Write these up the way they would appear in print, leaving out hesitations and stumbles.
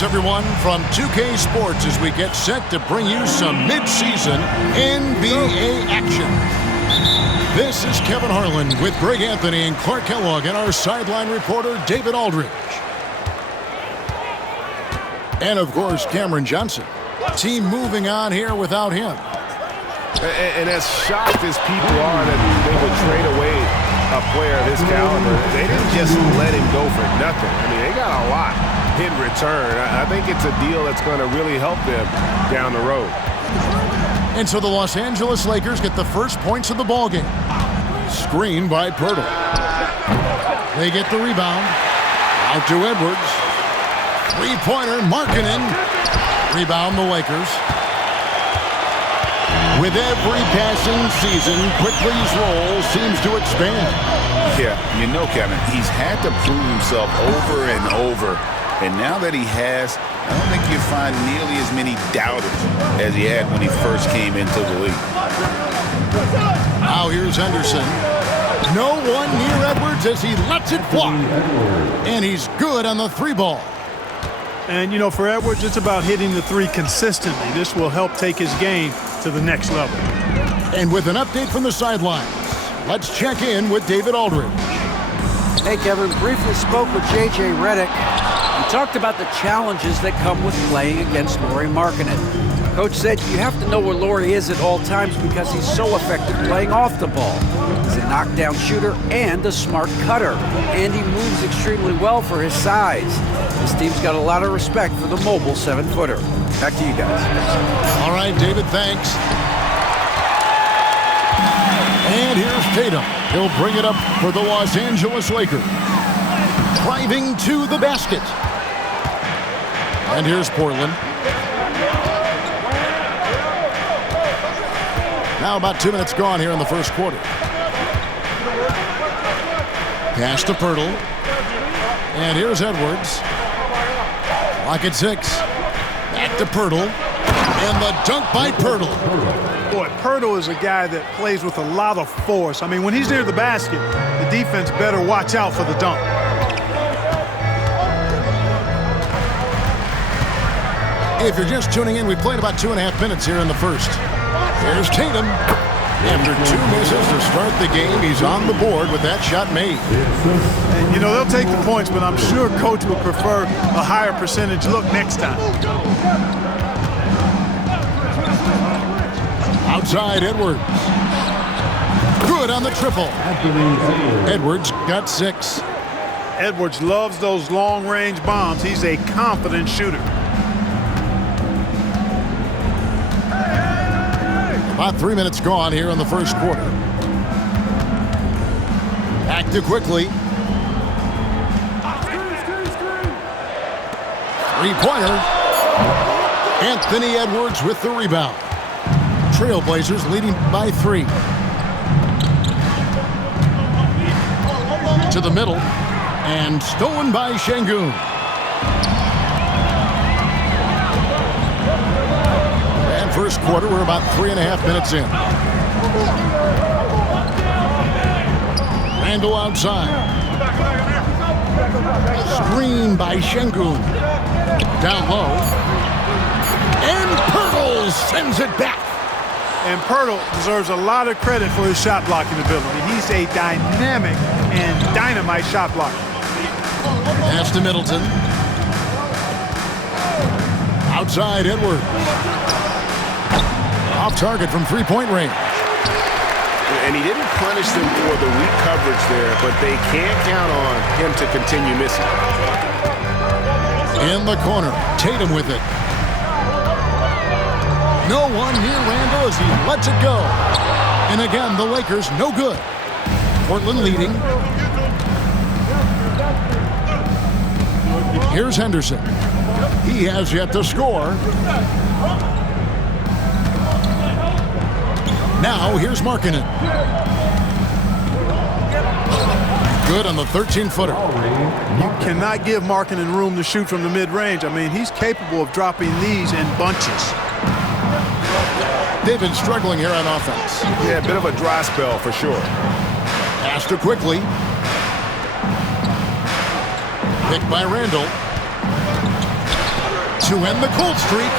Everyone from 2K Sports as we get set to bring you some mid-season NBA action. This is Kevin Harlan with Greg Anthony and Clark Kellogg and our sideline reporter David Aldridge. And of course Cameron Johnson. Team moving on here without him. And as shocked as people are that they would trade away a player of his caliber, they didn't just let him go for nothing. I mean, they got a lot in return. I think it's a deal that's going to really help them down the road. And so the Los Angeles Lakers get the first points of the ballgame. Screen by Pirtle. They get the rebound. Out to Edwards. Three-pointer, Markkanen. Rebound the Lakers. With every passing season, Quickly's role seems to expand. Yeah, you know, Kevin, he's had to prove himself over and over. And now that he has, I don't think you find nearly as many doubters as he had when he first came into the league. Now here's Henderson. No one near Edwards as he lets it fly. And he's good on the three ball. And, you know, for Edwards, it's about hitting the three consistently. This will help take his game to the next level. And with an update from the sidelines, let's check in with David Aldridge. Hey, Kevin, briefly spoke with J.J. Redick. He talked about the challenges that come with playing against Lauri Markkanen. Coach said you have to know where Lauri is at all times because he's so effective playing off the ball. He's a knockdown shooter and a smart cutter, and he moves extremely well for his size. This team's got a lot of respect for the mobile 7-footer. Back to you guys. All right, David, thanks. And here's Tatum. He'll bring it up for the Los Angeles Lakers. Driving to the basket. And here's Portland. Now about 2 minutes gone here in the first quarter. Pass to Pirtle. And here's Edwards. Clock at 6. Back to Pirtle. And the dunk by Pirtle. Boy, Pirtle is a guy that plays with a lot of force. I mean, when he's near the basket, the defense better watch out for the dunk. If you're just tuning in, we played about 2.5 minutes here in the first. Here's Tatum. After 2 misses to start the game, he's on the board with that shot made. And, you know, they'll take the points, but I'm sure Coach would prefer a higher percentage look next time. Outside, Edwards. Good on the triple. Edwards got 6. Edwards loves those long-range bombs. He's a confident shooter. About 3 minutes gone here in the first quarter. Back to quickly. Three-pointer. Anthony Edwards with the rebound. TrailBlazers leading by 3. To the middle. And stolen by Şengün. And first quarter, we're about 3.5 minutes in. Randall outside. Screen by Şengün. Down low. And Pirtle sends it back. And Pirtle deserves a lot of credit for his shot blocking ability. He's a dynamic and dynamite shot blocker. Pass to Middleton. Outside Edwards. Off target from three-point range. And he didn't punish them for the weak coverage there, but they can't count on him to continue missing. In the corner, Tatum with it. No one near Randall as he lets it go. And again, the Lakers no good. Portland leading. Here's Henderson. He has yet to score. Now here's Markkanen. Good on the 13-footer. You cannot give Markkanen room to shoot from the mid-range. I mean, he's capable of dropping these in bunches. They've been struggling here on offense. Yeah, a bit of a dry spell for sure. Passed to quickly. Picked by Randall. To end the cold streak.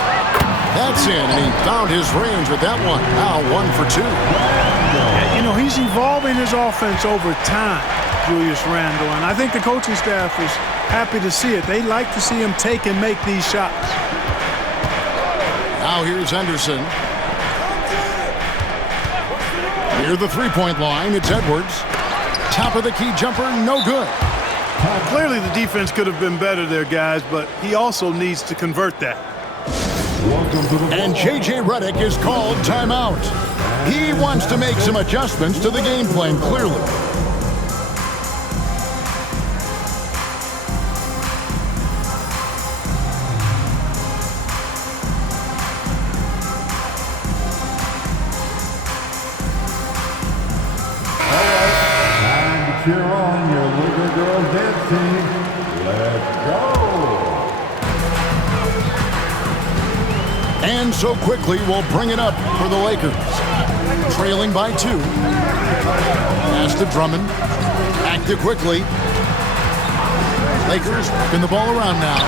That's in, and he found his range with that one. Now 1 for 2. You know, he's evolving his offense over time, Julius Randle, and I think the coaching staff is happy to see it. They like to see him take and make these shots. Now here's Henderson. Near the three-point line, it's Edwards. Top of the key jumper, no good. Clearly the defense could have been better there, guys, but he also needs to convert that. And J.J. Redick is called timeout. He wants to make some adjustments to the game plan, clearly. Cheer on your Laker girls dance team. Let's go. And so quickly we'll bring it up for the Lakers. Trailing by 2. Pass to Drummond. Back to quickly. Lakers working the ball around now.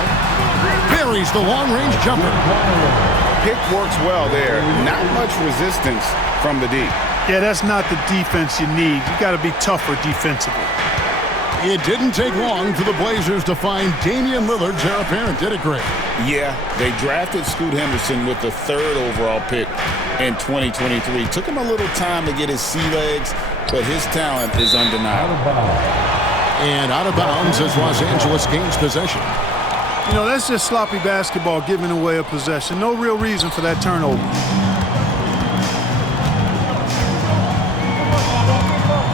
Buries the long-range jumper. Pick works well there. Not much resistance from the D. Yeah, that's not the defense you need. You got to be tougher defensively. It didn't take long for the Blazers to find Damian Lillard's heir apparent. Did it great. Yeah, they drafted Scoot Henderson with the 3rd overall pick in 2023. Took him a little time to get his sea legs, but his talent is undeniable. And out of bounds as Los Angeles gains possession. You know, that's just sloppy basketball, giving away a possession. No real reason for that turnover.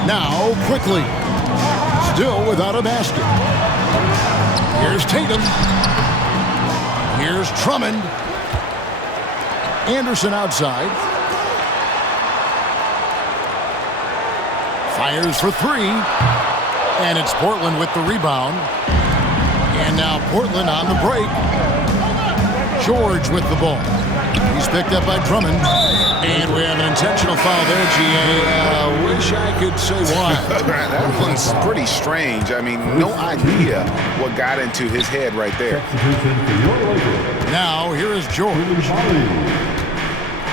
Now, quickly. Still without a basket. Here's Tatum. Here's Drummond. Anderson outside. Fires for 3. And it's Portland with the rebound. And now Portland on the break. George with the ball. He's picked up by Drummond. And we have an intentional foul there, G.A. Wish I could say why. That one's pretty strange. I mean, no idea what got into his head right there. Now, here is George.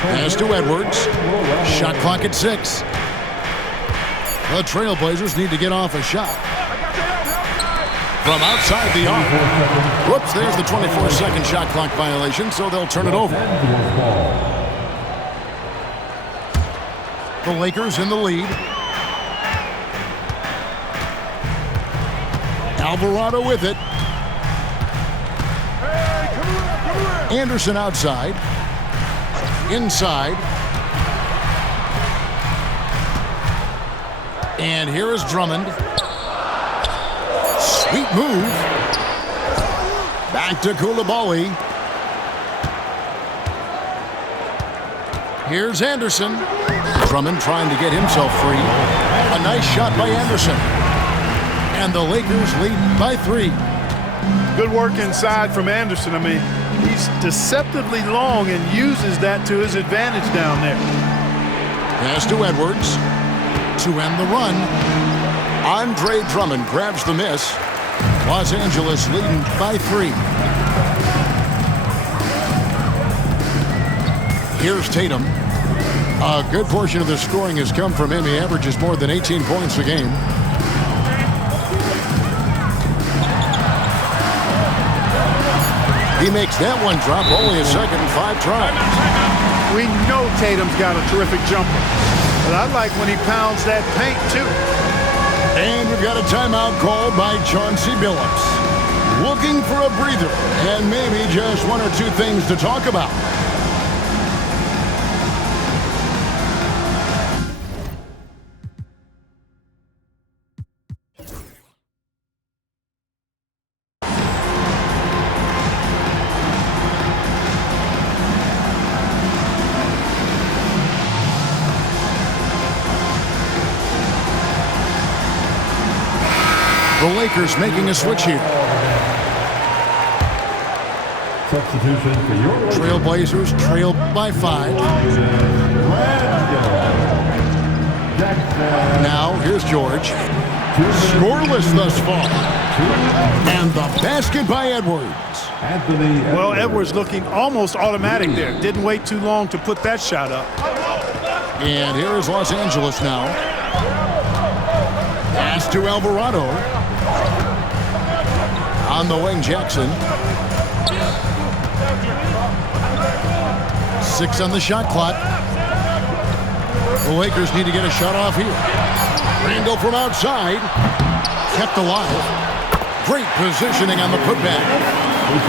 Pass to Edwards. Shot clock at 6. The TrailBlazers need to get off a shot. From outside the arc. Whoops, there's the 24-second shot clock violation, so they'll turn it over. The Lakers in the lead. Alvarado with it. Anderson outside. Inside. And here is Drummond. Sweet move. Back to Coulibaly. Here's Anderson. Drummond trying to get himself free. A nice shot by Anderson. And the Lakers lead by 3. Good work inside from Anderson. I mean, he's deceptively long and uses that to his advantage down there. Pass to Edwards to end the run. Andre Drummond grabs the miss. Los Angeles leading by 3. Here's Tatum. A good portion of the scoring has come from him. He averages more than 18 points a game. He makes that one drop, only a second and 5 tries. We know Tatum's got a terrific jumper, but I like when he pounds that paint too. And we've got a timeout called by Chauncey Billups. Looking for a breather and maybe just 1 or 2 things to talk about. The Lakers making a switch here. Substitution for your TrailBlazers trail by 5. Now here's George. Scoreless thus far. And the basket by Edwards. Well, Edwards looking almost automatic there. Didn't wait too long to put that shot up. And here is Los Angeles now. Pass to Alvarado. On the wing, Jackson. 6 on the shot clock. The Lakers need to get a shot off here. Randall from outside. Kept alive. Great positioning on the putback.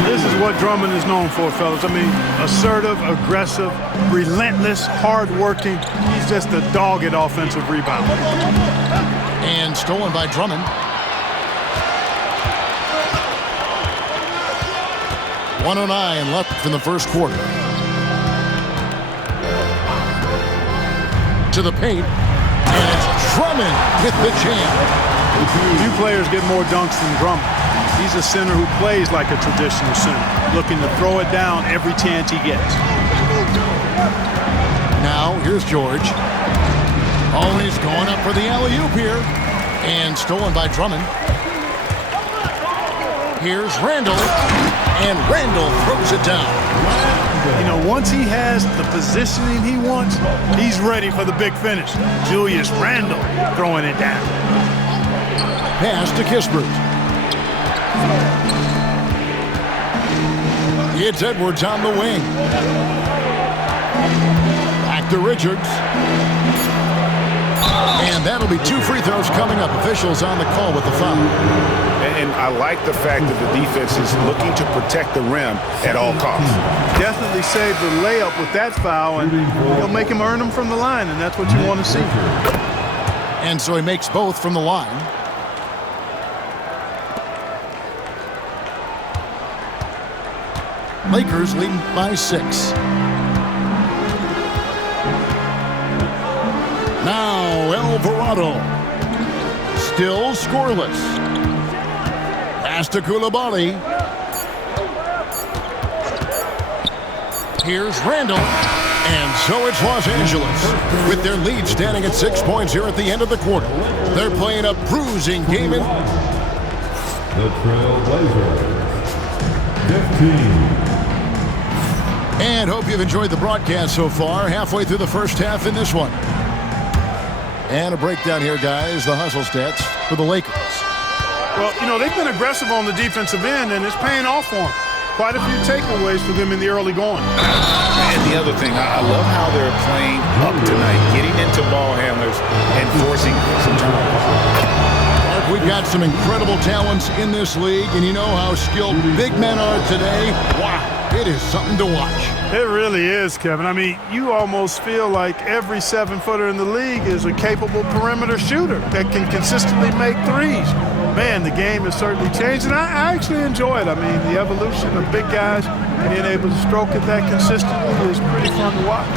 This is what Drummond is known for, fellas. I mean, assertive, aggressive, relentless, hard-working. He's just a dogged offensive rebound. And stolen by Drummond. 1:09 left in the first quarter. To the paint. And it's Drummond with the jam. Few players get more dunks than Drummond. He's a center who plays like a traditional center, looking to throw it down every chance he gets. Now, here's George. Always going up for the alley-oop here. And stolen by Drummond. Here's Randall. And Randall throws it down. You know, once he has the positioning he wants, he's ready for the big finish. Julius Randle throwing it down. Pass to Kispert. It's Edwards on the wing. Back to Richards. And that'll be 2 free throws coming up. Officials on the call with the foul. And I like the fact that the defense is looking to protect the rim at all costs. Definitely saved the layup with that foul, and he'll make him earn them from the line, and that's what you want to see. And so he makes both from the line. Lakers leading by 6. Now Alvarado. Still scoreless. Pass to Coulibaly. Here's Randall. And so it's Los Angeles with their lead standing at 6 points here at the end of the quarter. They're playing a bruising game. The TrailBlazers 15. And hope you've enjoyed the broadcast so far. Halfway through the first half in this one. And a breakdown here, guys. The hustle stats for the Lakers. Well, you know, they've been aggressive on the defensive end, and it's paying off for them. Quite a few takeaways for them in the early going. And the other thing, I love how they're playing up tonight, getting into ball handlers and forcing some turnovers. we've got some incredible talents in this league, and you know how skilled big men are today. Wow, it is something to watch. It really is, Kevin. I mean, you almost feel like every 7-footer in the league is a capable perimeter shooter that can consistently make threes. Man, the game has certainly changed, and I actually enjoy it. I mean, the evolution of big guys being able to stroke it that consistently is pretty fun to watch.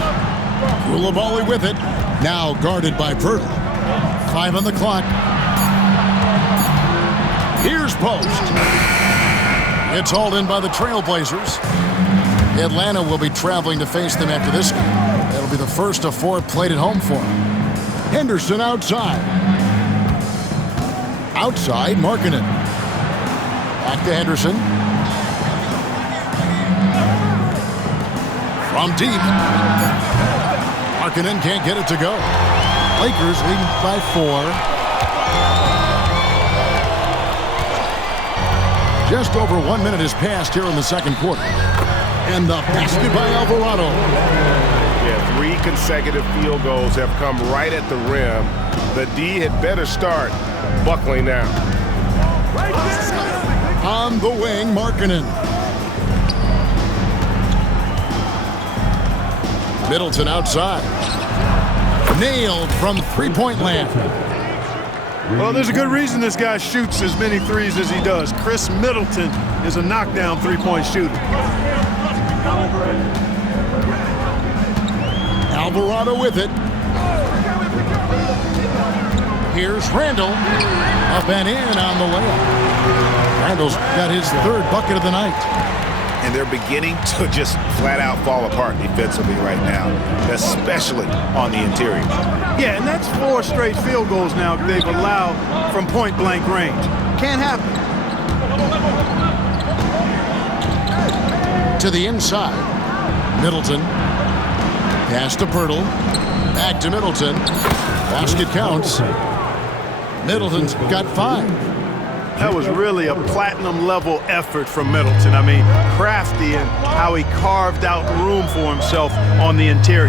Koulibaly with it. Now guarded by Pirtle. 5 on the clock. Here's Post. It's hauled in by the TrailBlazers. Atlanta will be traveling to face them after this game. That'll be the first of 4 played at home for them. Henderson outside. Outside, Markkanen. Back to Henderson. From deep. Markkanen can't get it to go. Lakers leading by 4. Just over 1 minute has passed here in the second quarter. And the basket by Alvarado. Yeah, 3 consecutive field goals have come right at the rim. The D had better start buckling now. On the wing, Markkanen. Middleton outside. Nailed from three-point land. Well, there's a good reason this guy shoots as many threes as he does. Chris Middleton is a knockdown three-point shooter. Alvarado with it. Here's Randall. Up and in on the layup. Randall's got his 3rd bucket of the night. And they're beginning to just flat out fall apart defensively right now, especially on the interior. Yeah, and that's 4 straight field goals now they've allowed from point-blank range. Can't happen. To the inside. Middleton. Pass to Pirtle. Back to Middleton. Basket counts. Middleton's got 5. That was really a platinum-level effort from Middleton. I mean, crafty in how he carved out room for himself on the interior.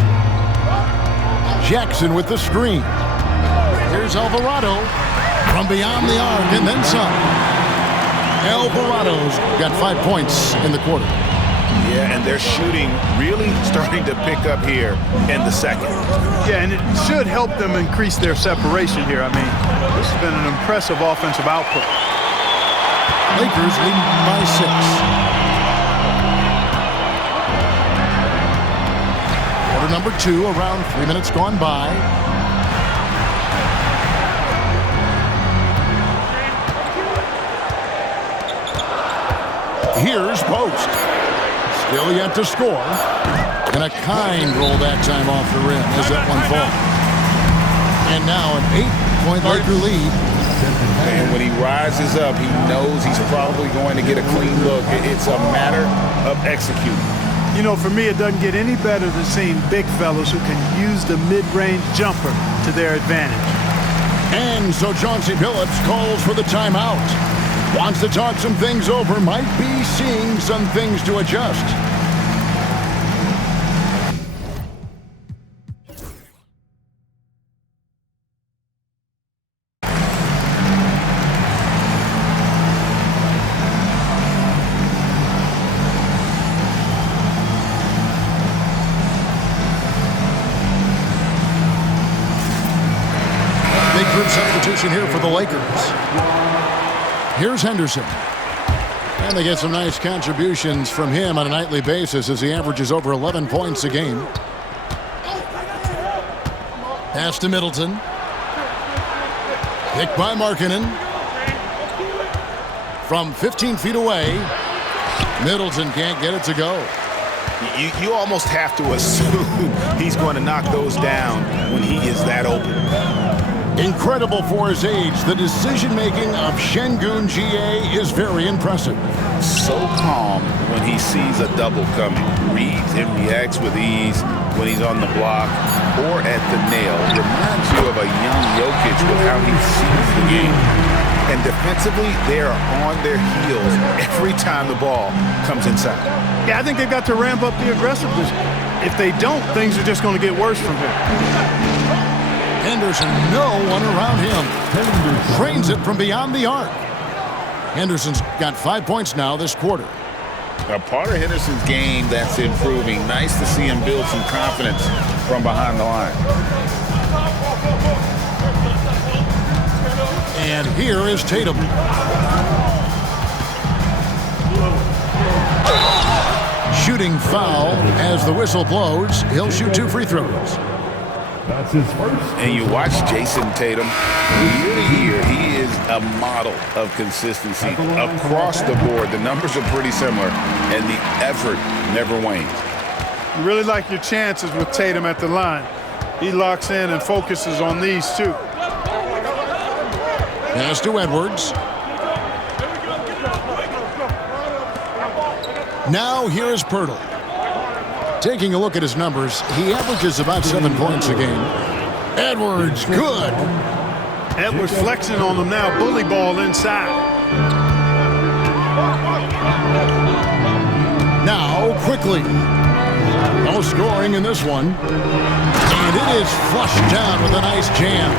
Jackson with the screen. Here's Alvarado from beyond the arc and then some. Alvarado's got 5 points in the quarter. Yeah, and they're shooting really starting to pick up here in the second. Yeah, and it should help them increase their separation here. I mean, this has been an impressive offensive output. Lakers leading by 6. Quarter number 2, around 3 minutes gone by. Here's Post. Still yet to score. And a kind roll that time off the rim as that one falls. And now an 8-point Laker lead. And when he rises up, he knows he's probably going to get a clean look. It's a matter of executing. You know, for me, it doesn't get any better than seeing big fellas who can use the mid-range jumper to their advantage. And so Chauncey Billups calls for the timeout. Wants to talk some things over, might be seeing some things to adjust. Big group substitution here for the Lakers. Here's Henderson. And they get some nice contributions from him on a nightly basis as he averages over 11 points a game. Pass to Middleton. Picked by Markkanen. From 15 feet away, Middleton can't get it to go. You almost have to assume he's going to knock those down when he is that open. Incredible for his age, the decision-making of Şengün GA is very impressive. So calm when he sees a double coming. Reads and reacts with ease when he's on the block or at the nail. Reminds you of a young Jokic with how he sees the game. And defensively, they are on their heels every time the ball comes inside. Yeah, I think they've got to ramp up the aggressiveness. If they don't, things are just going to get worse from here. Henderson, no one around him. Trains it from beyond the arc. Henderson's got 5 points now this quarter. A part of Henderson's game that's improving. Nice to see him build some confidence from behind the line. And here is Tatum. Shooting foul as the whistle blows. He'll shoot 2 free throws. That's his first. And you watch Jason Tatum year to year. He is a model of consistency across the board. The numbers are pretty similar, and the effort never wanes. You really like your chances with Tatum at the line. He locks in and focuses on these two. Pass to Edwards. Now here is Pirtle. Taking a look at his numbers, he averages about 7 points a game. Edwards, good. Edwards flexing on them now. Bully ball inside. Now quickly. No scoring in this one. And it is flushed down with a nice jam.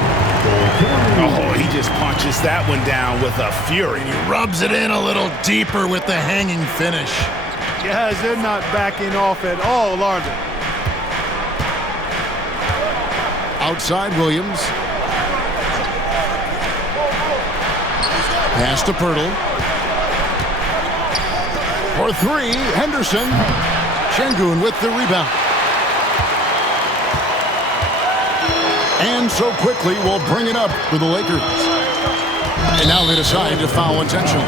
Oh, he just punches that one down with a fury. Rubs it in a little deeper with the hanging finish. Guys, they're not backing off at all, are they? Outside Williams. Pass to Pirtle. For 3, Henderson. Şengün with the rebound. And so quickly will bring it up for the Lakers. And now they decide to foul intentionally.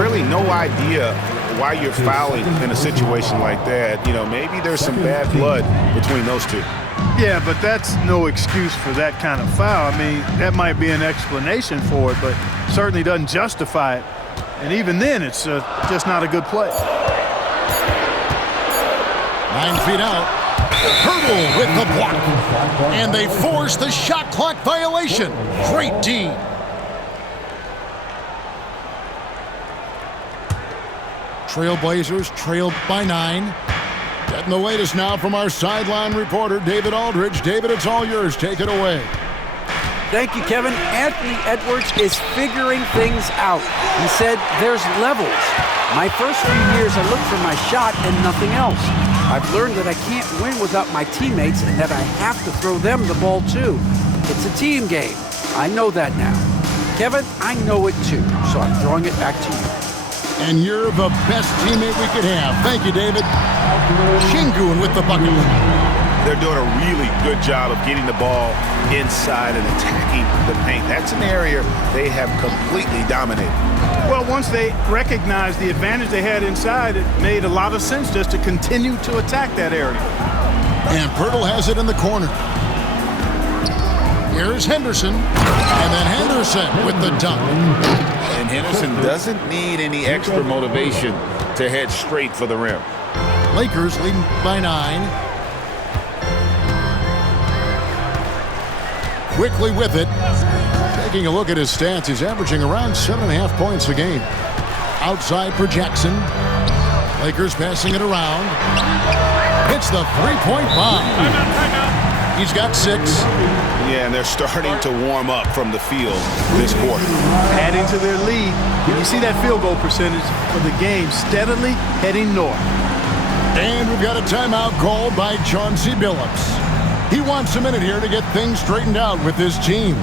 Really no idea why you're fouling in a situation like that. You know, maybe there's some bad blood between those two. Yeah, but that's no excuse for that kind of foul. I mean, that might be an explanation for it, but certainly doesn't justify it. And even then, it's just not a good play. 9 feet out. Pirtle with the block. And they force the shot clock violation. Great D. TrailBlazers trailed by 9. Getting the latest now from our sideline reporter, David Aldridge. David, it's all yours. Take it away. Thank you, Kevin. Anthony Edwards is figuring things out. He said there's levels. My first few years, I looked for my shot and nothing else. I've learned that I can't win without my teammates and that I have to throw them the ball too. It's a team game. I know that now. Kevin, I know it too, so I'm throwing it back to you. And you're the best teammate we could have. Thank you, David. Şengün with the bucket. They're doing a really good job of getting the ball inside and attacking the paint. That's an area they have completely dominated. Well, once they recognized the advantage they had inside, it made a lot of sense just to continue to attack that area. And Pirtle has it in the corner. Here's Henderson. And then Henderson with the dunk. And Henderson doesn't need any extra motivation to head straight for the rim. Lakers leading by 9. Quickly with it. Taking a look at his stats, he's averaging around 7.5 points a game. Outside for Jackson. Lakers passing it around. Hits the three-point bomb. He's got 6. Yeah, and they're starting to warm up from the field this quarter. Adding to their lead. You see that field goal percentage for the game steadily heading north. And we've got a timeout called by Chauncey Billups. He wants a minute here to get things straightened out with his team.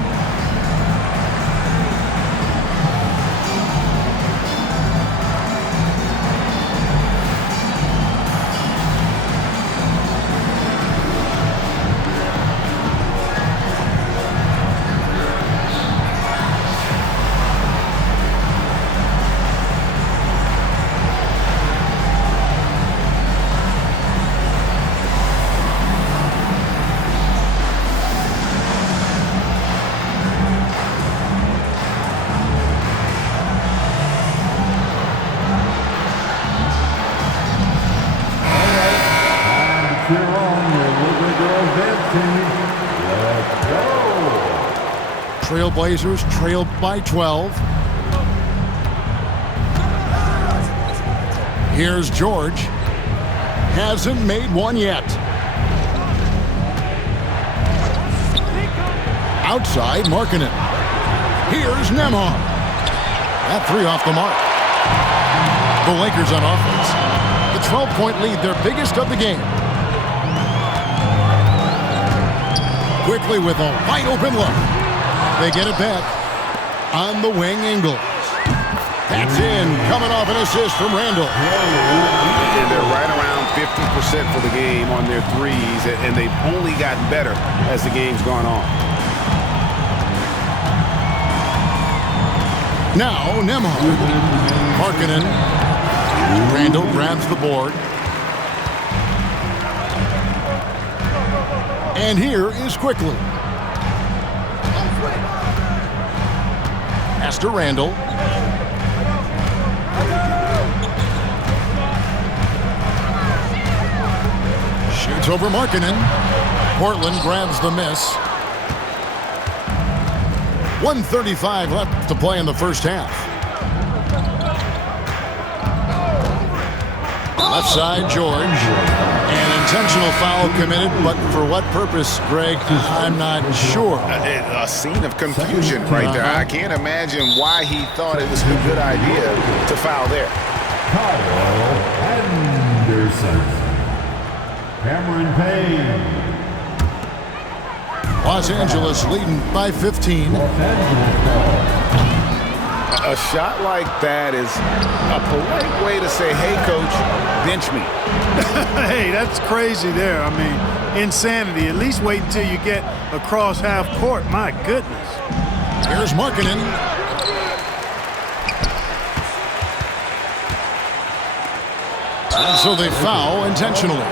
TrailBlazers trailed by 12. Here's George. Hasn't made one yet. Outside, Markkanen. Here's Nemhard. That three off the mark. The Lakers on offense. The 12-point lead, their biggest of the game. Quickly with a wide-open look. They get it back. On the wing, Ingles. That's in, coming off an assist from Randall. And they're right around 50% for the game on their threes, and they've only gotten better as the game's gone on. Now, Nemhard. Markkanen. Randall grabs the board. And here is Quickly. Pass to Randall. Shoots over Markkanen. Portland grabs the miss. 1:35 left to play in the first half. Left side, George. An intentional foul committed, but for what purpose, Greg, I'm not sure. A scene of confusion right there. I can't imagine why he thought it was a good idea to foul there. Kyle Anderson. Cameron Payne. Los Angeles leading by 15. A shot like that is a polite way to say, hey, coach, bench me. Hey, that's crazy there. I mean, insanity. At least wait until you get across half court. My goodness. Here's Markkanen. And so they foul intentionally.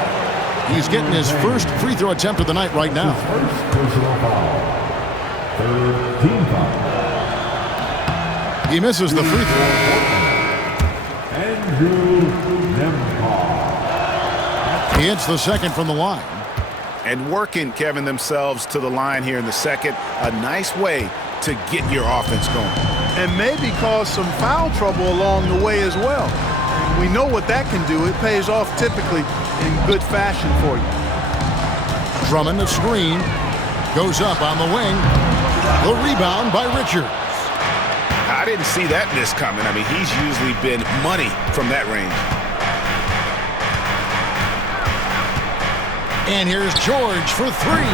He's getting his first free throw attempt of the night right now. First personal foul. Third team foul. He misses the free throw. Andrew Nemhard. He hits the second from the line. And working, Kevin, themselves to the line here in the second. A nice way to get your offense going. And maybe cause some foul trouble along the way as well. We know what that can do. It pays off typically in good fashion for you. Drummond, the screen. Goes up on the wing. The rebound by Richards. I didn't see that miss coming. I mean, he's usually been money from that range. And here's George for three.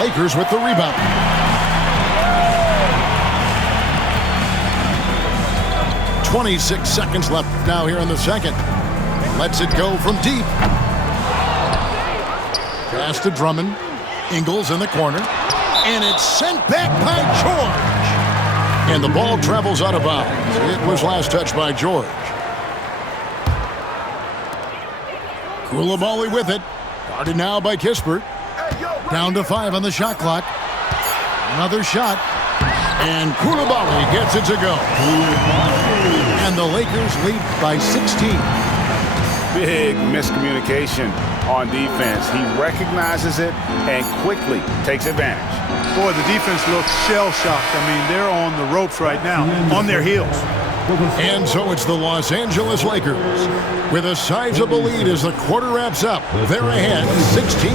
Lakers with the rebound. .26 seconds left now here in the second. Lets it go from deep. Pass to Drummond. Ingles in the corner. And it's sent back by George. And the ball travels out of bounds. It was last touched by George. Koulibaly with it. Guarded now by Kispert. Down to 5 on the shot clock. Another shot. And Koulibaly gets it to go. And the Lakers lead by 16. Big miscommunication on defense. He recognizes it and quickly takes advantage. Boy, the defense looks shell-shocked. I mean, they're on the ropes right now, on their heels. And so it's the Los Angeles Lakers with a sizable lead as the quarter wraps up. They're ahead 16.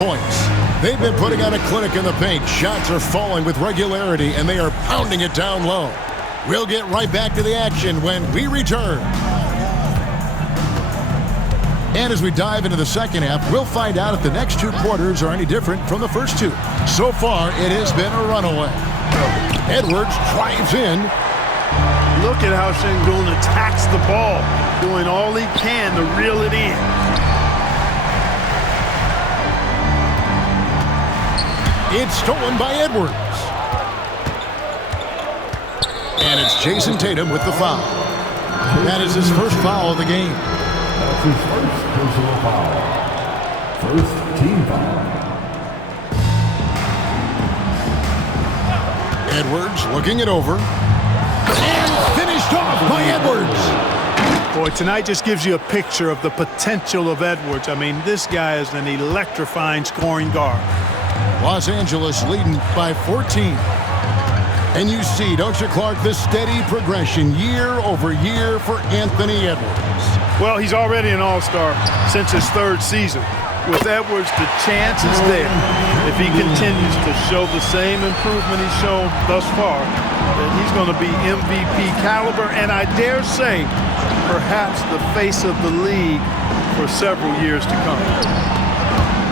Points. They've been putting on a clinic in the paint. Shots are falling with regularity, and they are pounding it down low. We'll get right back to the action when we return. And as we dive into the second half, we'll find out if the next two quarters are any different from the first two. So far, it has been a runaway. Edwards drives in. Look at how Şengün attacks the ball, doing all he can to reel it in. It's stolen by Edwards. And it's Jason Tatum with the foul. That is his first foul of the game. That's his first personal foul. First team foul. Edwards looking it over. And finished off by Edwards. Boy, tonight just gives you a picture of the potential of Edwards. I mean, this guy is an electrifying scoring guard. Los Angeles leading by 14. And you see, don't you, Clark, the steady progression year over year for Anthony Edwards. Well, he's already an all-star since his 3rd season. With Edwards, the chance is there. If he continues to show the same improvement he's shown thus far, then he's going to be MVP caliber, and I dare say, perhaps the face of the league for several years to come.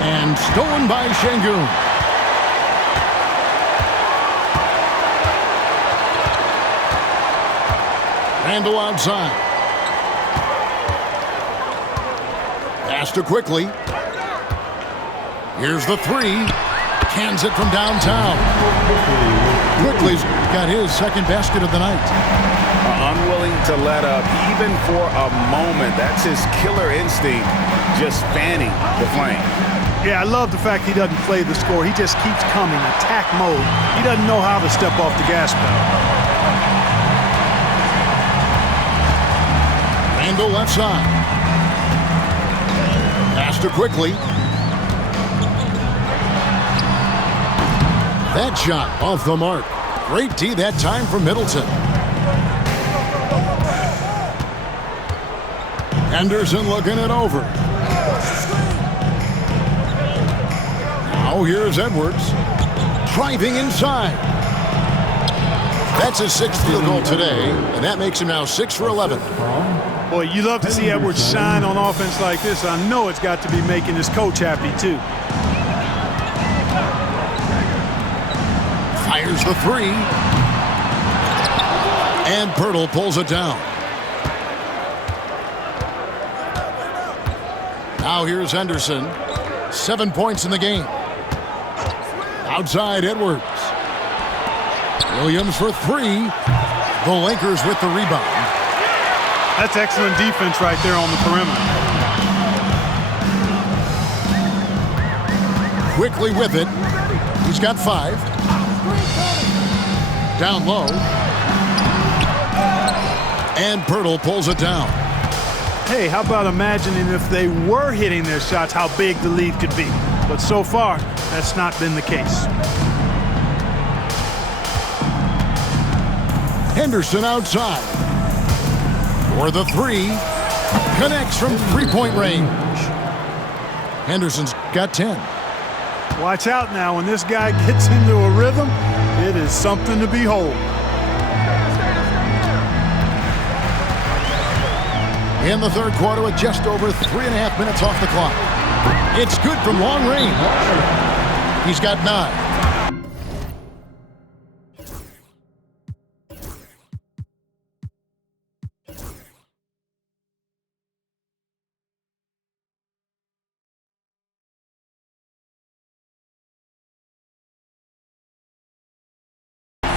And stolen by Şengün. Randall outside. Pass to Quickly. Here's the 3. Cans it from downtown. Quickly's got his 2nd basket of the night. Unwilling to let up even for a moment. That's his killer instinct, just fanning the flame. Yeah, I love the fact he doesn't play the score. He just keeps coming, attack mode. He doesn't know how to step off the gas pedal. Randall left side. Pass to Quickly. That shot off the mark. Great D that time from Middleton. Henderson looking it over. Now here's Edwards. Driving inside. That's his 6th field goal today, and that makes him now 6 for 11. Boy, you love to see Edwards shine on offense like this. I know it's got to be making his coach happy, too. Fires the 3. And Pirtle pulls it down. Now here's Henderson. 7 points in the game. Outside Edwards. Williams for 3. The Lakers with the rebound. That's excellent defense right there on the perimeter. Quickly with it. He's got 5. Down low. And Pirtle pulls it down. Hey, how about imagining if they were hitting their shots, how big the lead could be. But so far, that's not been the case. Henderson outside. For the 3. Connects from 3-point range. Henderson's got 10. Watch out now. When this guy gets into a rhythm, it is something to behold. In the 3rd quarter with just over 3.5 minutes off the clock. It's good from long range. He's got 9.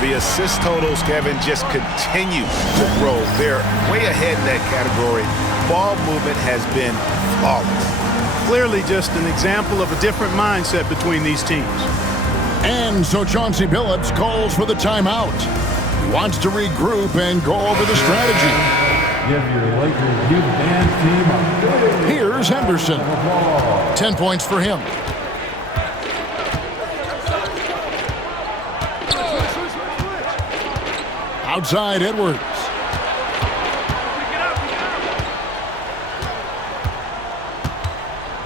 The assist totals, Kevin, just continue to grow. They're way ahead in that category. Ball movement has been flawless. Clearly just an example of a different mindset between these teams. And so Chauncey Billups calls for the timeout. He wants to regroup and go over the strategy. Give your Lakers youth band team a big Here's Henderson. 10 points for him. Outside Edwards.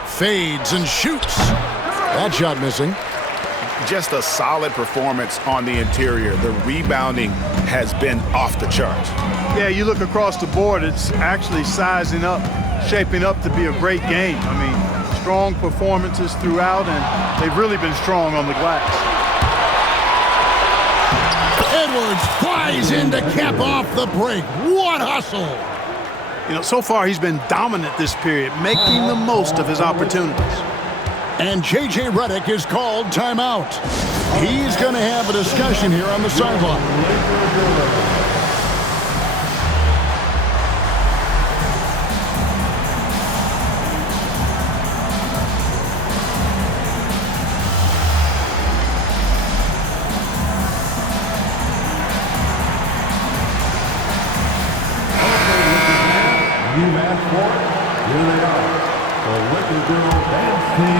Fades and shoots. That shot missing. Just a solid performance on the interior. The rebounding has been off the charts. Yeah, you look across the board, it's actually sizing up, shaping up to be a great game. I mean, strong performances throughout, and they've really been strong on the glass. Edwards flies in to cap off the break. What hustle! You know, so far he's been dominant this period, making the most of his opportunities. And J.J. Redick is called timeout. He's going to have a discussion here on the sideline.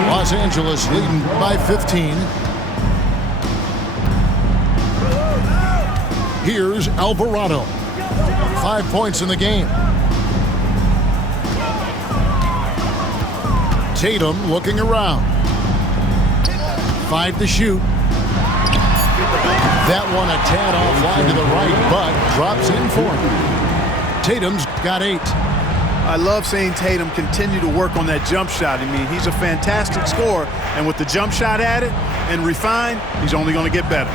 Los Angeles leading by 15. Here's Alvarado. 5 points in the game. Tatum looking around. 5 to shoot. That one a tad offline to the right, but drops in for him. Tatum's got 8. I love seeing Tatum continue to work on that jump shot. I mean, he's a fantastic scorer, and with the jump shot added and refined, he's only going to get better.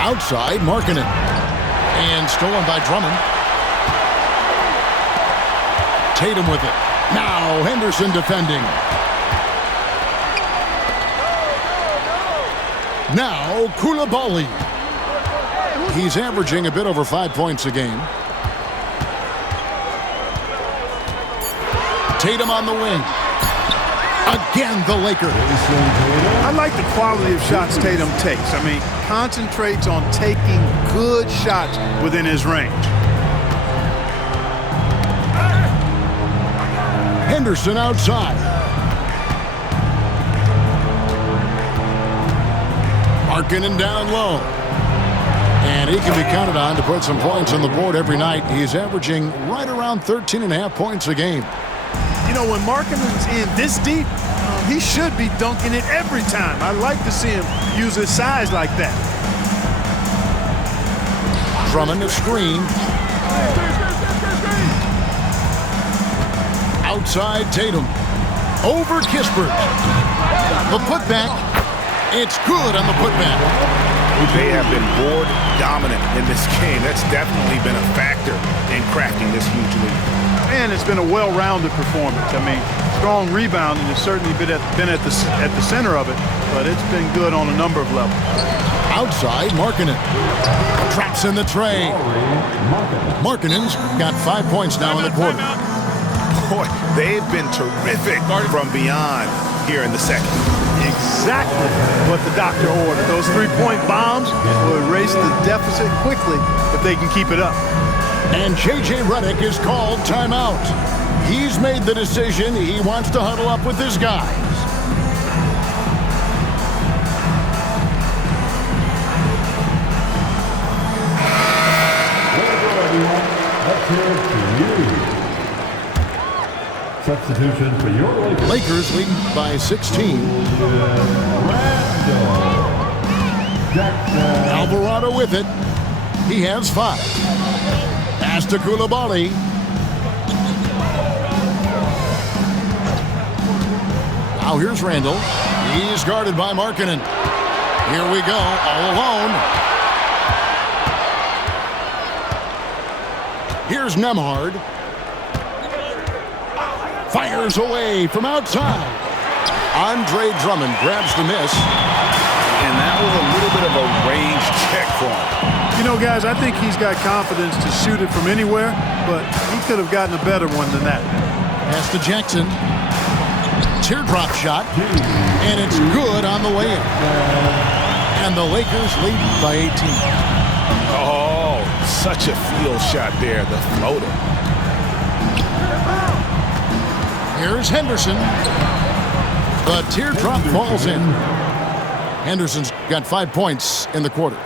Outside, Markkanen. And stolen by Drummond. Tatum with it. Now Henderson defending. Now Koulibaly. He's averaging a bit over 5 points a game. Tatum on the wing. Again, the Lakers. I like the quality of shots Tatum takes. I mean, concentrates on taking good shots within his range. Henderson outside. Markkanen down low. And he can be counted on to put some points on the board every night. He's averaging right around 13.5 points a game. You know, when Markkanen's in this deep, he should be dunking it every time. I like to see him use his size like that. Drummond a screen. Outside Tatum. Over Kispert. The putback. It's good on the putback. They have been board dominant in this game. That's definitely been a factor in cracking this huge lead. And it's been a well-rounded performance. I mean, strong rebounding has certainly been at the center of it, but it's been good on a number of levels. Outside, Markkanen. Traps in the tray. Markkanen's got 5 points now in the quarter. Boy, they've been terrific from beyond here in the second. Exactly what the doctor ordered. Those three-point bombs will erase the deficit quickly if they can keep it up. And J.J. Redick is called timeout. He's made the decision. He wants to huddle up with his guys. Substitution for your Lakers. Lakers leading by 16. Alvarado with it. He has 5. Pass to Koulibaly. Now here's Randall. He's guarded by Markkanen. Here we go, all alone. Here's Nembhard. Fires away from outside. Andre Drummond grabs the miss. And that was a little bit of a range check for him. You know, guys, I think he's got confidence to shoot it from anywhere, but he could have gotten a better one than that. Pass to Jackson. Teardrop shot. And it's good on the way in. And the Lakers lead by 18. Oh, such a field shot there, the floater. Here's Henderson. The teardrop falls in. Henderson's got 5 points in the quarter.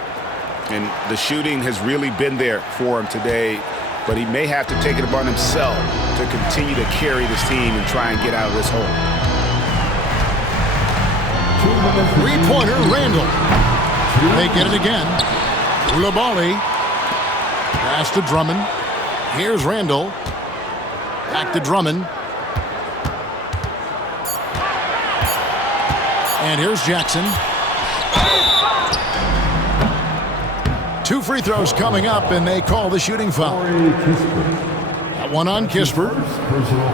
And the shooting has really been there for him today, but he may have to take it upon himself to continue to carry this team and try and get out of this hole. Three-pointer, Randall. They get it again. Koulibaly. Pass to Drummond. Here's Randall. Back to Drummond. And here's Jackson. 2 free throws coming up, and they call the shooting foul. That one on Kispert.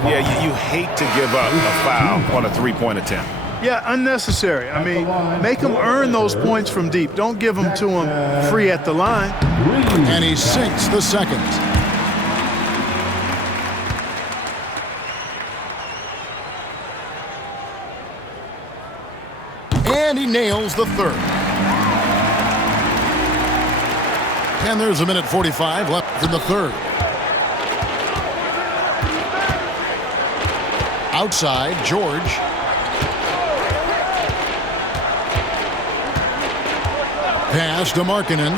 Yeah, you hate to give up a foul on a three-point attempt. Yeah, unnecessary. I mean, make him earn those points from deep. Don't give them to him free at the line. And he sinks the second. And he nails the third. And there's a minute 45 left in the third. Outside, George. Pass to Markkanen.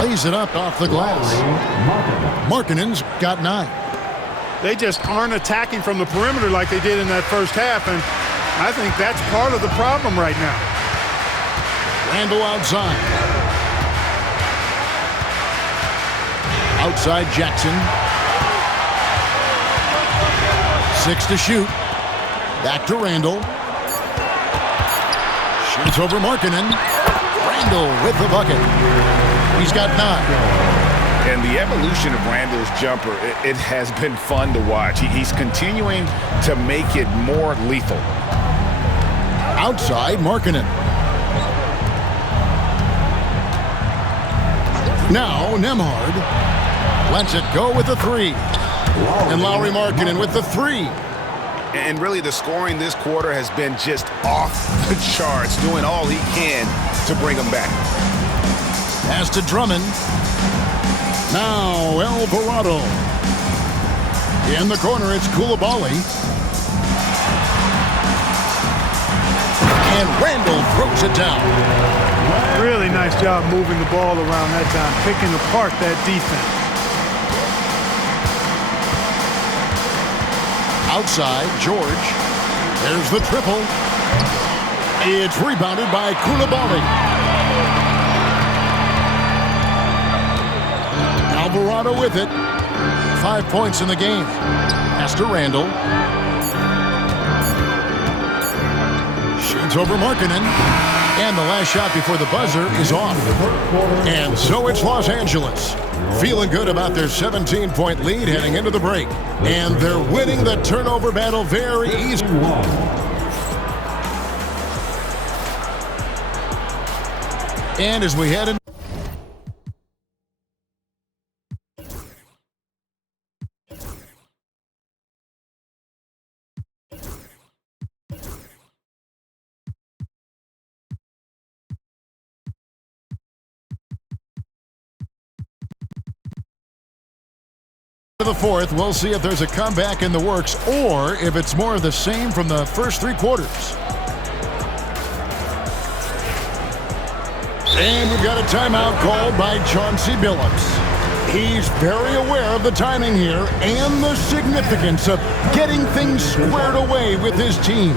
Lays it up off the glass. Markkanen's got 9. They just aren't attacking from the perimeter like they did in that first half, and I think that's part of the problem right now. Randle outside. Outside Jackson. 6 to shoot. Back to Randle. Shoots over Markkanen. Randle with the bucket. He's got 9. And the evolution of Randle's jumper, it has been fun to watch. He's continuing to make it more lethal. Outside Markkanen. Now Nembhard lets it go with a 3. And Lauri Markkanen with the 3. And really the scoring this quarter has been just off the charts, doing all he can to bring them back. Pass to Drummond. Now Alvarado. In the corner, it's Coulibaly. And Randle throws it down. Really nice job moving the ball around that time, picking apart that defense. Outside, George. There's the triple. It's rebounded by Coulibaly. Alvarado with it. 5 points in the game. Pass to Randle. Shoots over Markkanen. And the last shot before the buzzer is off. And so it's Los Angeles. Feeling good about their 17-point lead heading into the break. And they're winning the turnover battle very easily. And as we head in. The fourth, we'll see if there's a comeback in the works or if it's more of the same from the first 3 quarters. And we've got a timeout called by Chauncey Billups. He's very aware of the timing here and the significance of getting things squared away with his team.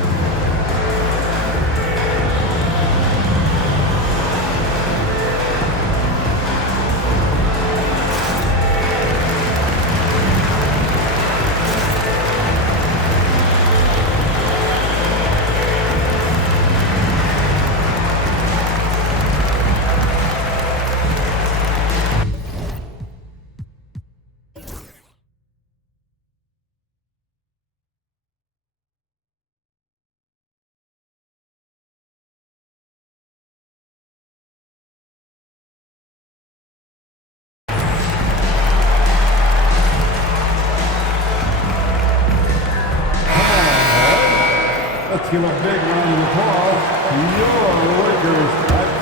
Let's give a big round of applause to your Lakers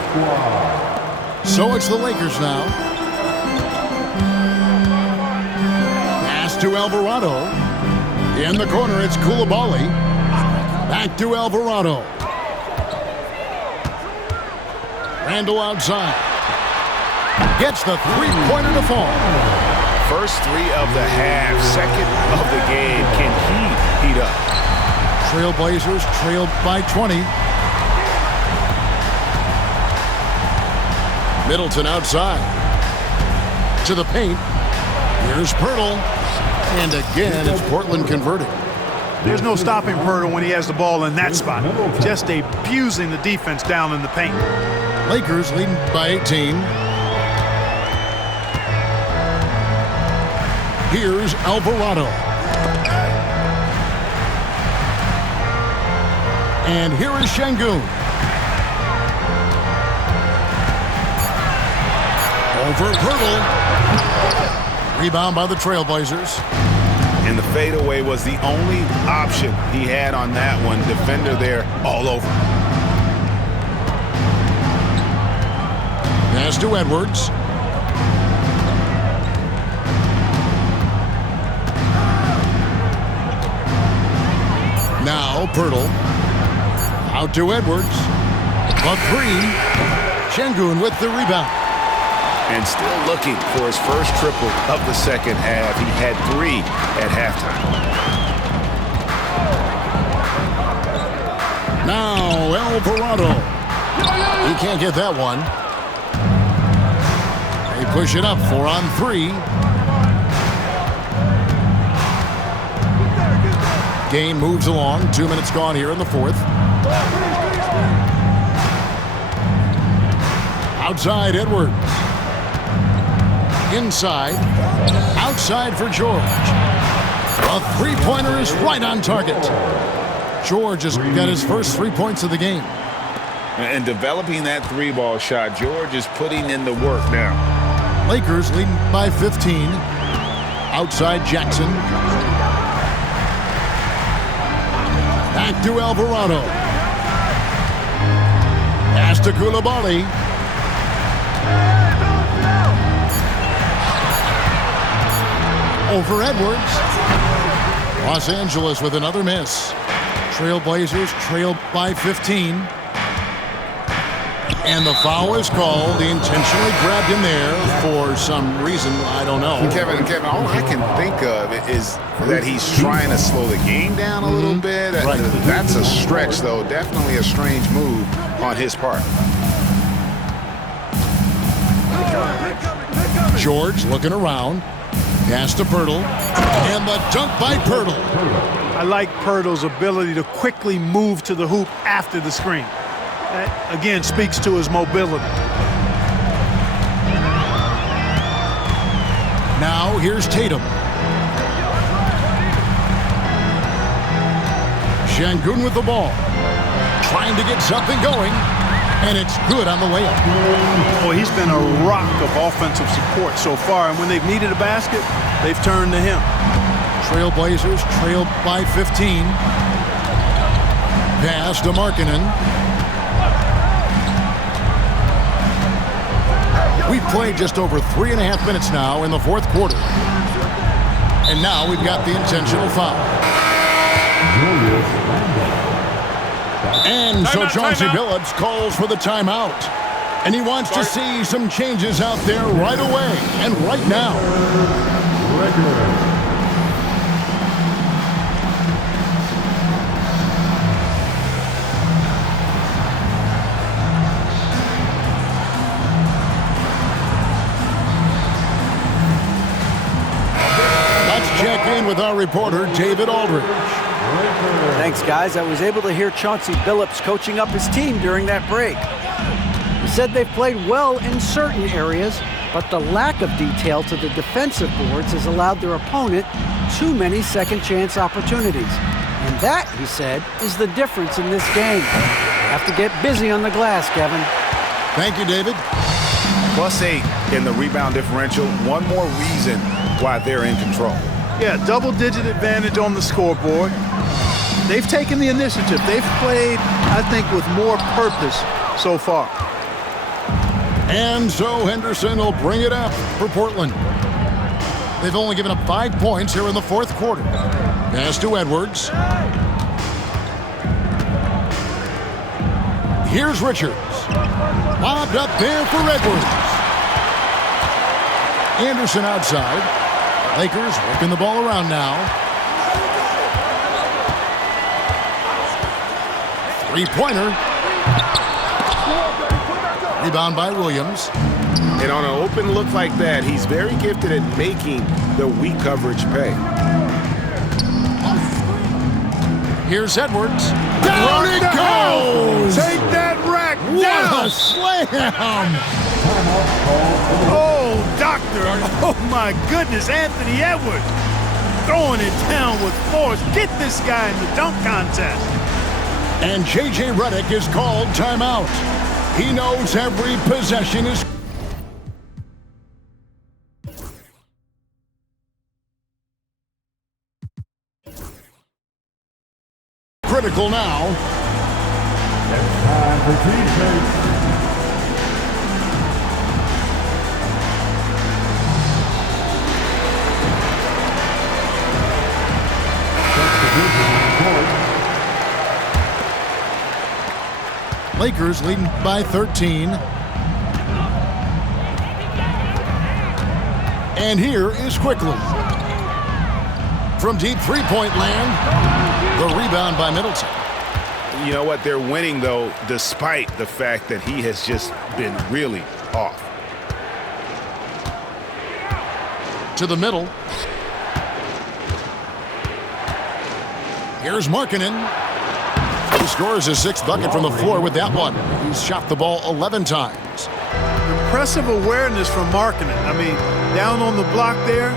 squad. So it's the Lakers now. Pass to Alvarado. In the corner, it's Coulibaly. Back to Alvarado. Randle outside. Gets the three-pointer to fall. First 3 of the half, second of the game. Can he heat up? TrailBlazers trailed by 20. Middleton outside. To the paint. Here's Pirtle. And again, it's Portland converting. There's no stopping Pirtle when he has the ball in that spot. Just abusing the defense down in the paint. Lakers leading by 18. Here's Alvarado. And here is Şengün. Over Pirtle. Rebound by the TrailBlazers. And the fadeaway was the only option he had on that one. Defender there all over. Pass to Edwards. Now Pirtle. Out to Edwards. A three. Şengün with the rebound. And still looking for his first triple of the second half. He had 3 at halftime. Now Alvarado. He can't get that one. They push it up 4 on 3. Game moves along. 2 minutes gone here in the fourth. Outside Edwards. Inside. Outside for George. A three-pointer is right on target. George has got his first 3 points of the game. And developing that 3-ball shot, George is putting in the work now. Lakers leading by 15. Outside Jackson. Back to Alvarado. Pass to Coulibaly. Over Edwards. Los Angeles with another miss. TrailBlazers trail by 15. And the foul is called. He intentionally grabbed him there for some reason. I don't know. Kevin, all I can think of is that he's trying to slow the game down a little bit. Right. That's a stretch, though. Definitely a strange move on his part. George looking around. Pass to Pirtle. And the dunk by Pirtle. I like Pirtle's ability to quickly move to the hoop after the screen. That, again, speaks to his mobility. Now here's Tatum. Şengün with the ball. Trying to get something going. And it's good on the layup. Boy, he's been a rock of offensive support so far. And when they've needed a basket, they've turned to him. TrailBlazers trail by 15. Pass to Markkanen. We've played just over 3.5 minutes now in the fourth quarter. And now we've got the intentional foul. And so Chauncey Billups calls for the timeout. And he wants to see some changes out there right away and right now. Check in with our reporter, David Aldridge. Thanks, guys. I was able to hear Chauncey Billups coaching up his team during that break. He said they've played well in certain areas, but the lack of detail to the defensive boards has allowed their opponent too many second-chance opportunities. And that, he said, is the difference in this game. Have to get busy on the glass, Kevin. Thank you, David. +8 in the rebound differential. One more reason why they're in control. Yeah, double-digit advantage on the scoreboard. They've taken the initiative. They've played, I think, with more purpose so far. And so Henderson will bring it up for Portland. They've only given up 5 points here in the fourth quarter. Pass to Edwards. Here's Richards. Lobbed up there for Edwards. Anderson outside. Lakers working the ball around now. Three-pointer. Rebound by Williams. And on an open look like that, he's very gifted at making the weak coverage pay. Here's Edwards. Down it goes! Take that rack What down! a slam! Oh, doctor! Oh, my goodness, Anthony Edwards throwing it down with force. Get this guy in the dunk contest. And J.J. Redick is called timeout. He knows every possession is critical now. Time for teammates. Lakers leading by 13. And here is Quickly. From deep three-point land, the rebound by Middleton. You know what? They're winning, though, despite the fact that he has just been really off. To the middle. Here's Markkanen. He scores his 6th bucket from the floor with that one. He's shot the ball 11 times. Impressive awareness from Markkanen. I mean, down on the block there,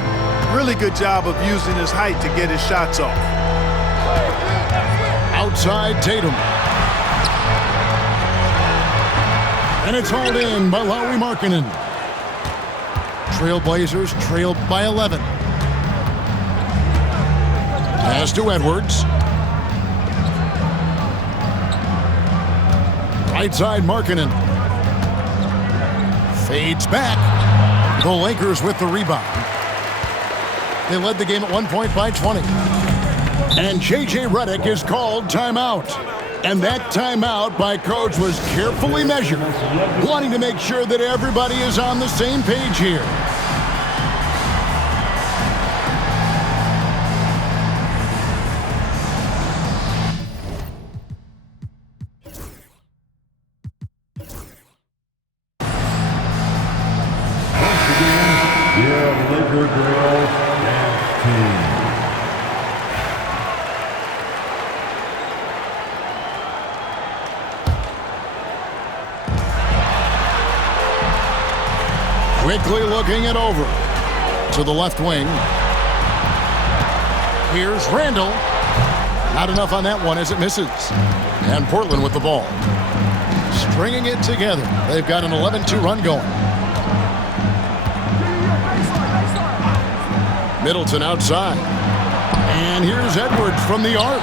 really good job of using his height to get his shots off. Outside Tatum. And it's hauled in by Lauri Markkanen. TrailBlazers trailed by 11. Pass to Edwards. Right side Markkanen. Fades back. The Lakers with the rebound. They led the game at one point by 20. And J.J. Redick is called timeout. And that timeout by Coach was carefully measured, wanting to make sure that everybody is on the same page here. Laker drill and team. Quickly looking it over to the left wing. Here's Randall. Not enough on that one as it misses. And Portland with the ball. Stringing it together. They've got an 11-2 run going. Middleton outside. And here's Edwards from the arc.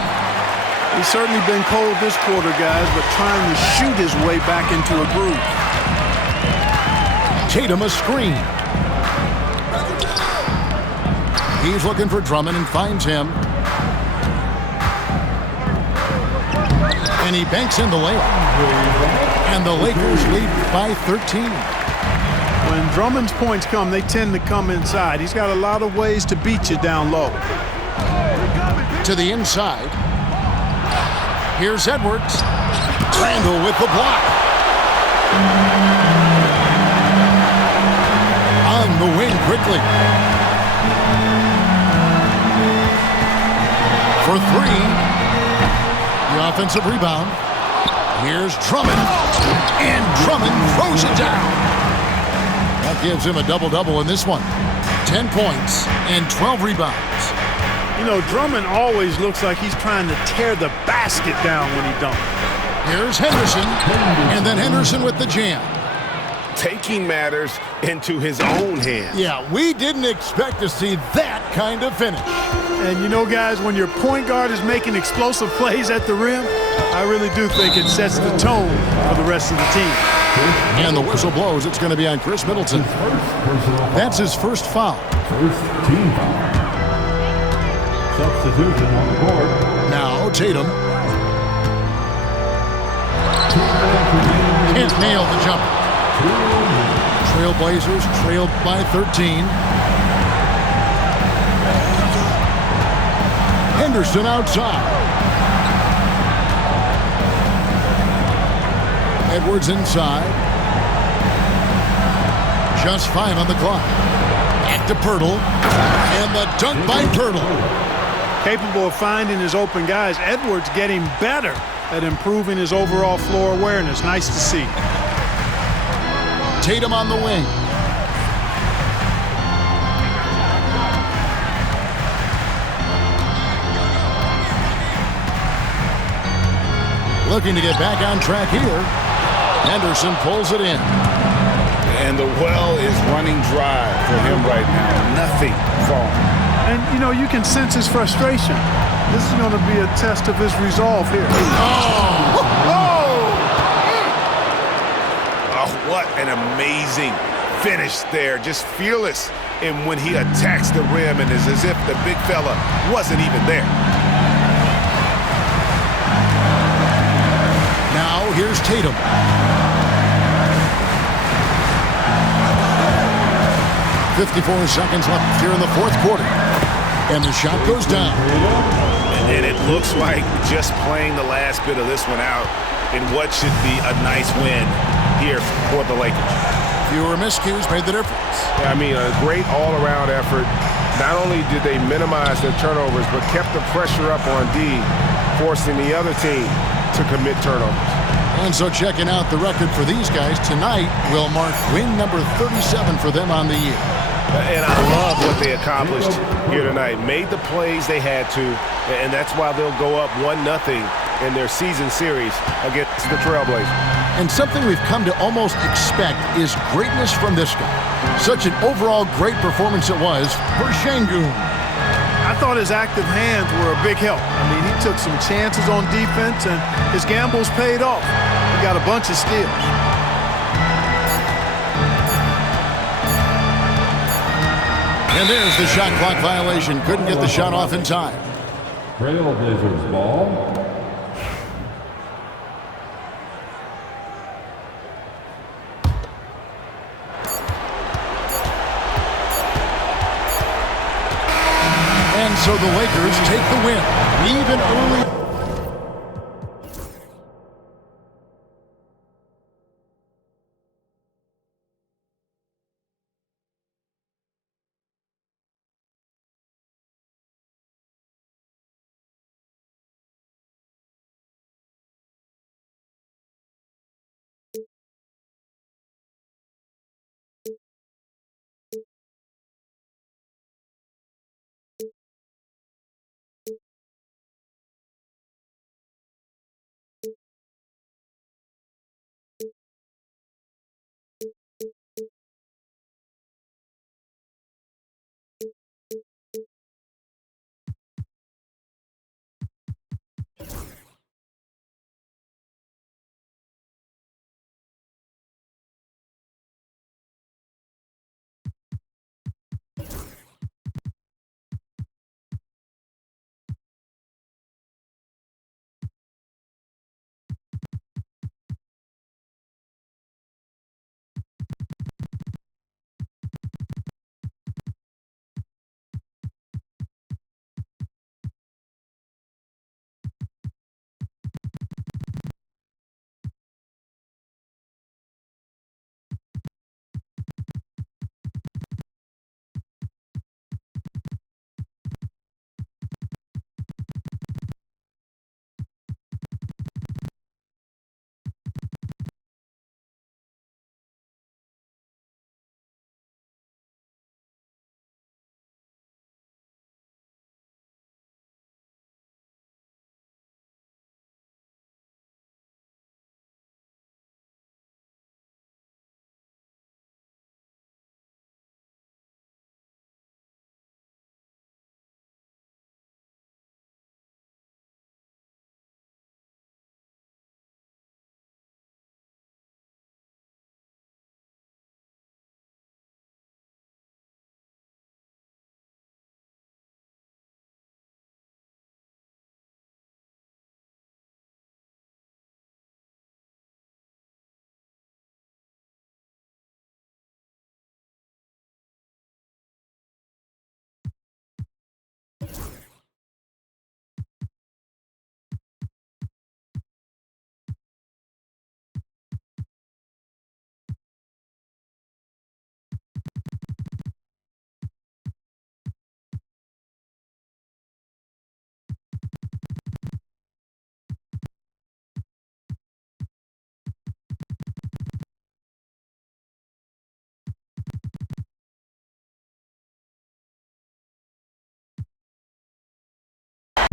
He's certainly been cold this quarter, guys, but trying to shoot his way back into a groove. Tatum a screen. He's looking for Drummond and finds him. And he banks in the layup. And the Lakers lead by 13. When Drummond's points come, they tend to come inside. He's got a lot of ways to beat you down low. To the inside. Here's Edwards. Randall with the block. On the wing quickly. For three. The offensive rebound. Here's Drummond. And Drummond throws it down. That gives him a double-double in this one. 10 points and 12 rebounds. You know, Drummond always looks like he's trying to tear the basket down when he dunks. Here's Henderson. And then Henderson with the jam. Taking matters into his own hands. Yeah, we didn't expect to see that kind of finish. And you know, guys, when your point guard is making explosive plays at the rim, I really do think it sets the tone for the rest of the team. And the whistle blows. It's going to be on Chris Middleton. That's his first foul. First team foul. Substitution on the board. Now Tatum. Can't nail the jumper. TrailBlazers trailed by 13. Henderson outside. Edwards inside. Just 5 on the clock. Back to Pirtle. And the dunk by Pirtle. Capable of finding his open guys. Edwards getting better at improving his overall floor awareness. Nice to see. Tatum on the wing. Looking to get back on track here. Henderson pulls it in. And the well is running dry for him right now. Nothing falling. And, you know, you can sense his frustration. This is going to be a test of his resolve here. Oh, what an amazing finish there. Just fearless. And when he attacks the rim, and it's as if the big fella wasn't even there. Now here's Tatum. "54 seconds left here in the fourth quarter. And the shot goes down. And it looks like just playing the last bit of this one out in what should be a nice win here for the Lakers. Fewer miscues made the difference. I mean, a great all-around effort. Not only did they minimize their turnovers, but kept the pressure up on D, forcing the other team to commit turnovers. And so checking out the record for these guys tonight will mark win number 37 for them on the year. And I love what they accomplished here tonight. Made the plays they had to, and that's why they'll go up 1-0 in their season series against the TrailBlazers. And something we've come to almost expect is greatness from this guy. Such an overall great performance it was for Şengün. I thought his active hands were a big help. I mean, he took some chances on defense, and his gambles paid off. He got a bunch of steals. And there's the shot clock violation. Couldn't get the shot off in time. TrailBlazers ball. And so the Lakers take the win, even early.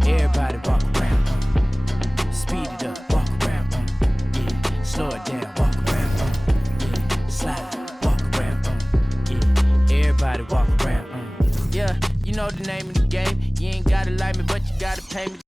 Everybody walk around, speed it up, walk around, yeah. Slow it down, walk around, yeah. Slide, walk around, yeah. Everybody walk around, yeah. You know the name of the game. You ain't gotta like me, but you gotta pay me.